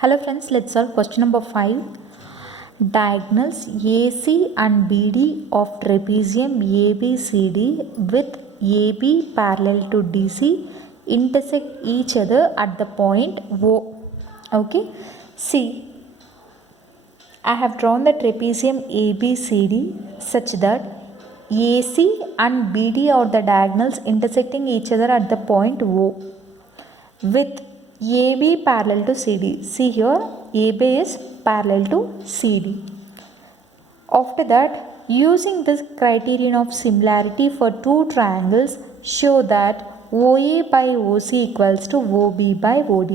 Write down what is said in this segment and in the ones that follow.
Hello friends, let's solve question number 5. Diagonals AC and BD of trapezium ABCD with AB parallel to DC intersect each other at the point O. Okay, see, I have drawn the trapezium ABCD such that AC and BD are the diagonals intersecting each other at the point O with AB parallel to CD. See here, AB is parallel to CD. After that, using this criterion of similarity for two triangles, show that OA by OC equals to OB by OD.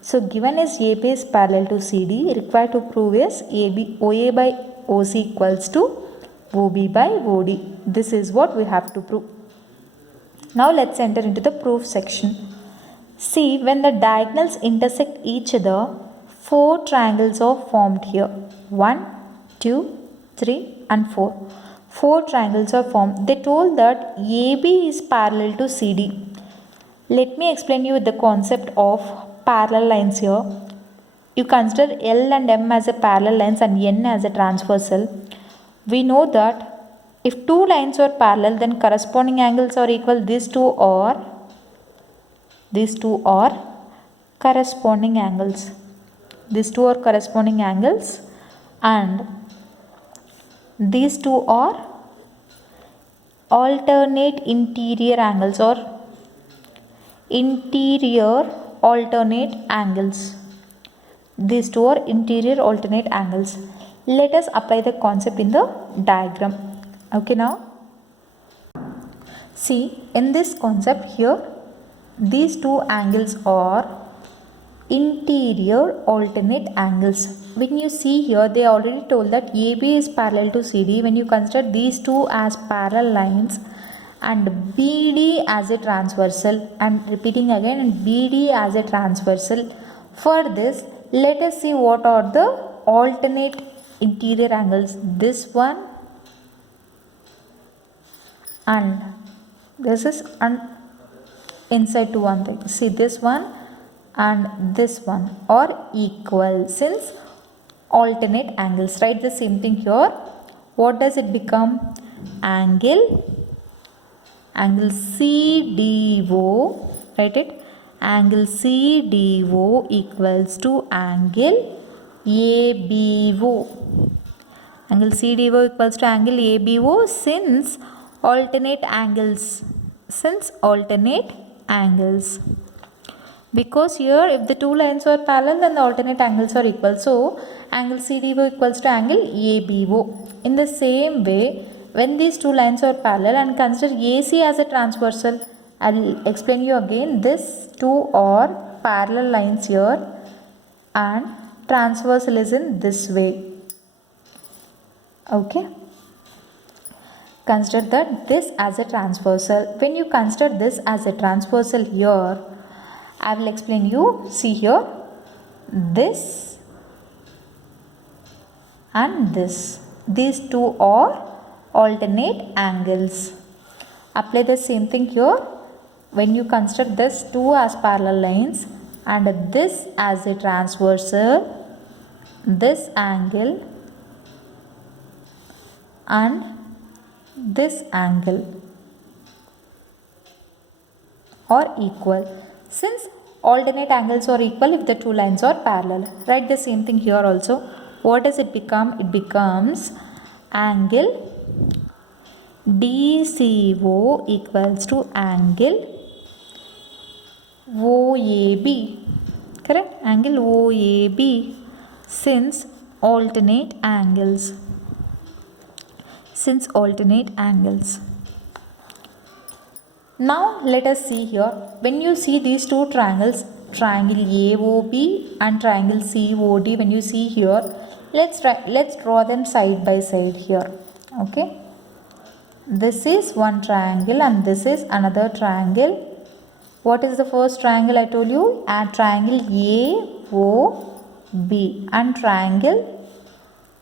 So, given as AB is parallel to CD, required to prove is OA by OC equals to OB by OD. This is what we have to prove. Now, let's enter into the proof section. See, when the diagonals intersect each other, four triangles are formed here. 1, 2, 3 and 4. Four triangles are formed. They told that AB is parallel to CD. Let me explain you the concept of parallel lines here. You consider L and M as a parallel lines and N as a transversal. We know that if two lines are parallel, then corresponding angles are equal. These two are corresponding angles. These two are corresponding angles and these two are alternate interior angles or interior alternate angles. These two are interior alternate angles. Let us apply the concept in the diagram. Okay, now see, in this concept here, these two angles are interior alternate angles. When you see here, they already told that AB is parallel to CD. When you consider these two as parallel lines and BD as a transversal, and repeating again, and BD as a transversal. For this, let us see what are the alternate interior angles. This one and this is inside to one thing. See, this one and this one are equal since alternate angles. Write the same thing here. What does it become? Angle CDO. Write it. Angle CDO equals to angle ABO. Angle CDO equals to angle ABO since alternate angles. Because here if the two lines are parallel, then the alternate angles are equal. So, angle CDO equals to angle ABO. In the same way, when these two lines are parallel and consider AC as a transversal, I will explain you again. These two are parallel lines here and transversal is in this way. Okay. Consider that this as a transversal. When you consider this as a transversal here, I will explain you. See here, this and this. These two are alternate angles. Apply the same thing here. When you consider this two as parallel lines and this as a transversal, this angle and this angle are equal. Since alternate angles are equal if the two lines are parallel. Write the same thing here also. What does it become? It becomes angle DCO equals to angle OAB. Correct? Angle OAB since alternate angles. Now let us see here. When you see these two triangles, triangle AOB and triangle COD, when you see here, let's draw them side by side here. Okay. This is one triangle and this is another triangle. What is the first triangle I told you? Triangle AOB and triangle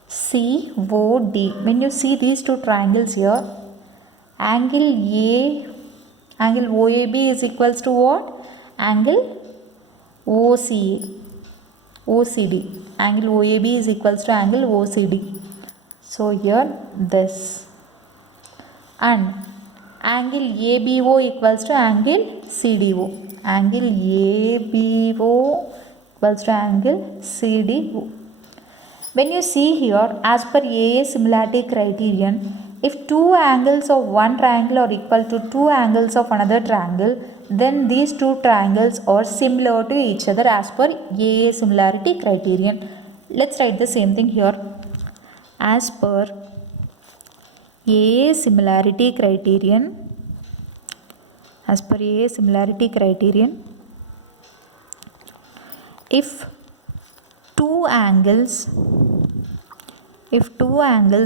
COD. When you see these two triangles here, angle OAB is equals to what? Angle OCA. OCD. Angle OAB is equals to angle OCD. So here this. And angle ABO equals to angle CDO. Angle ABO equals to angle CDO. When you see here, as per AA similarity criterion, if two angles of one triangle are equal to two angles of another triangle, then these two triangles are similar to each other as per AA similarity criterion. Let's write the same thing here. As per AA similarity criterion, as per AA similarity criterion, if two angles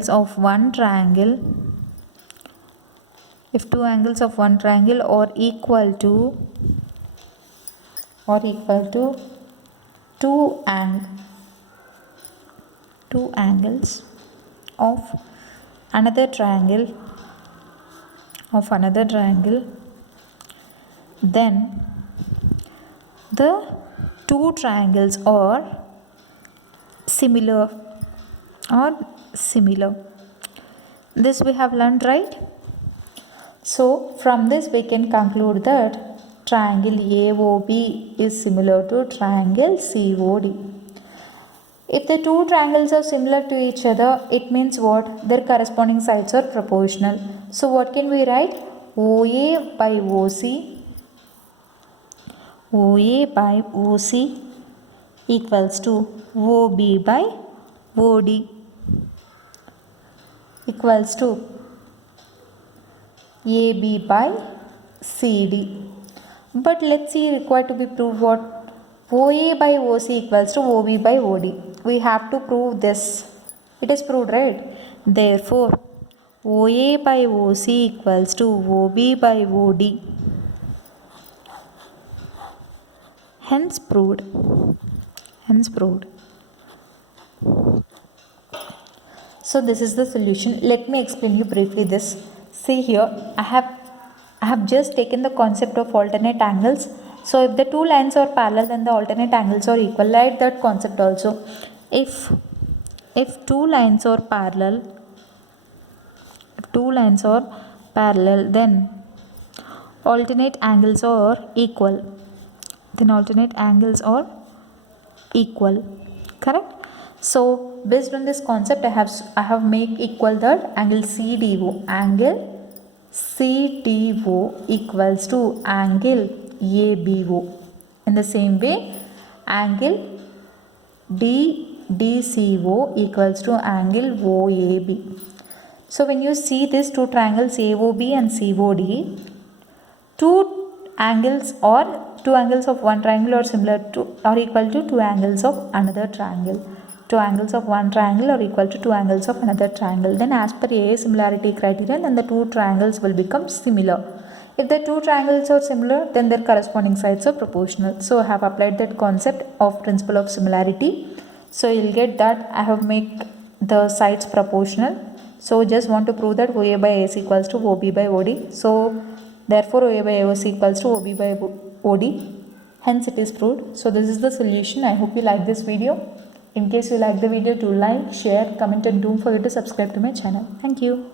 of one triangle are equal to two angles of another triangle, then the two triangles are similar. This we have learned, right? So from this we can conclude that triangle AOB is similar to triangle COD. If the two triangles are similar to each other, it means what? Their corresponding sides are proportional. So what can we write? OA by OC equals to OB by OD equals to AB by CD. But let's see required to be proved what? OA by OC equals to OB by OD. We have to prove this. It is proved, right? Therefore, OA by OC equals to OB by OD. Hence proved. So this is the solution. Let me explain you briefly this. See here, I have just taken the concept of alternate angles. So if the two lines are parallel, then the alternate angles are equal. Like that concept also. If two lines are parallel, then alternate angles are equal. Correct? So based on this concept, I have make equal that angle CDO equals to angle ABO. In the same way, angle DCO equals to angle OAB. So when you see these two triangles AOB and COD, two angles of one triangle are equal to two angles of another triangle. Two angles of one triangle are equal to two angles of another triangle. Then as per AA similarity criterion, then the two triangles will become similar. If the two triangles are similar, then their corresponding sides are proportional. So I have applied that concept of principle of similarity. So you'll get that I have made the sides proportional. So just want to prove that OA by AC equals to OB by OD. So therefore OA by OC equals to OB by OD. Hence it is proved. So this is the solution. I hope you like this video. In case you like the video, do like, share, comment and don't forget to subscribe to my channel. Thank you.